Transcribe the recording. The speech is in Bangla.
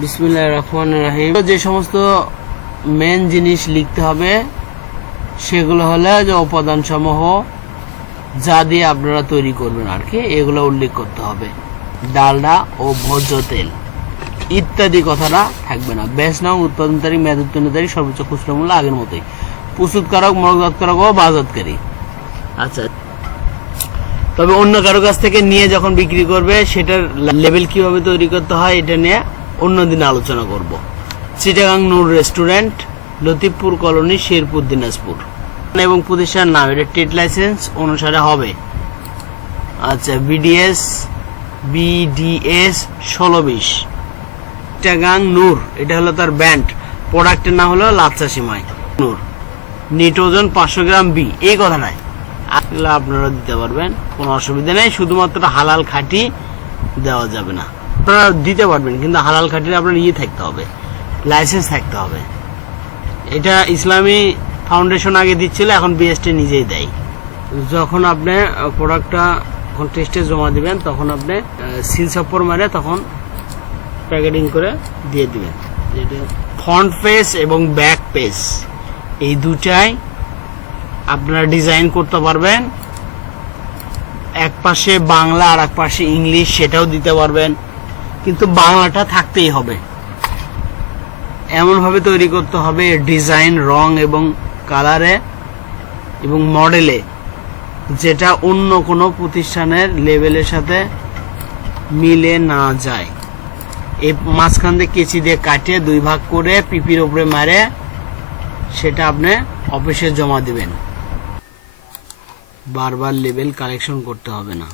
বিসমিল্লাহির রহমানির রহিম। যে সমস্ত মেন জিনিস লিখতে হবে সেগুলো হলো যে উপাদান সমূহ যা দিয়ে আপনারা তৈরি করবেন আর কি, এগুলো উল্লেখ করতে হবে। ডালডা ও ভোজ্য তেল ইত্যাদি কথাটা থাকবে না। ব্যাচ নাম, উৎপাদন তারিখ, মেয়াদ উত্তীর্ণ তারিখ, সর্বোচ্চ খুচরা মূল্য আগের মতোই। প্রস্তুতকারক, মোড়কজাতকারক ও বাজারকারী। আচ্ছা, তবে অন্য কারো কাছ থেকে নিয়ে যখন বিক্রি করবে সেটার লেবেল কিভাবে তৈরি করতে হয় এটা নিয়ে অন্যদিন আলোচনা করব। চিটাগাং নূর রেস্টুরেন্ট, লতিফপুর কলোনি, শেরপুর, দিনাজপুর এবং প্রতিষ্ঠান নাম এটা ট্রেড লাইসেন্স অনুসারে হবে। আচ্ছা, বিডিএস 1620 চিটাগাং নূর, এটা হলো তার ব্র্যান্ড। প্রোডাক্টের নাম হলো লাচ্ছা সিমাই নূর। নিট ওজন 500 গ্রাম বি, এই কথাটাই আপনারা দিতে পারবেন, কোনো অসুবিধা নেই। শুধুমাত্র হালাল খাঁটি দেওয়া যাবে না। আপনারা দিতে পারবেন কিন্তু হালাল খাঁটির আপনার থাকতে হবে, লাইসেন্স থাকতে হবে। এটা ইসলামী ফাউন্ডেশন আগে দিচ্ছিল, এখন বিএসটি নিজেই দেয়। যখন আপনি প্রোডাক্টটা যখন টেস্টে জমা দিবেন তখন আপনি সিল সাপ্পর মারে তখন প্যাকেটিং করে দিয়ে দিবেন। যেটা ফ্রন্ট পেজ এবং ব্যাক পেজ এই দুটাই আপনারা ডিজাইন করতে পারবেন। এক পাশে বাংলা আর এক পাশে ইংলিশ, সেটাও দিতে পারবেন, কিন্তু বাংলাটা থাকতেই হবে। এমনভাবে তৈরি করতে হবে ডিজাইন, রং এবং কালারে এবং মডেলে যেটা অন্য কোনো প্রতিষ্ঠানের লেভেলের সাথে মিলে না যায়। এই মাঝখান দিয়ে কেচি দিয়ে কাটিয়ে 2 ভাগ করে পিপির উপরে মারে সেটা আপনি অফিসে জমা দিবেন। বারবার লেবেল কালেকশন করতে হবে না।